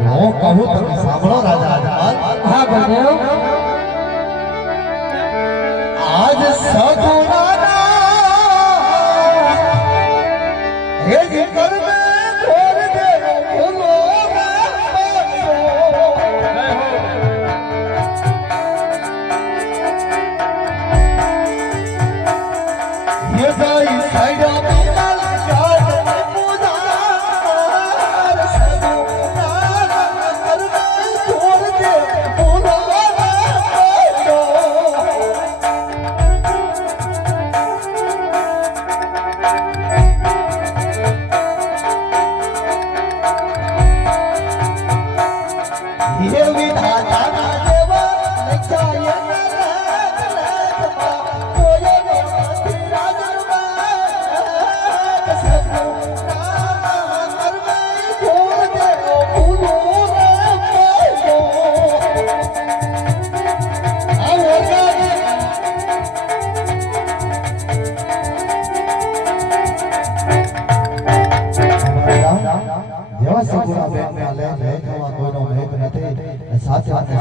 હું કહું તમે સાંભળો રાજા અજમલ. હા બળદેવ. આજ સગુણાના હે જે કરમે છોડ દે ભૂલો ये जाई साइडा बिना चाट मुदार सगो नाना करना छोड़ दे बोलो ये विधाता ना देवा लचाया જેવા સગુણા બેન ના લે જવા કોઈનો ભેદ નથી સાથે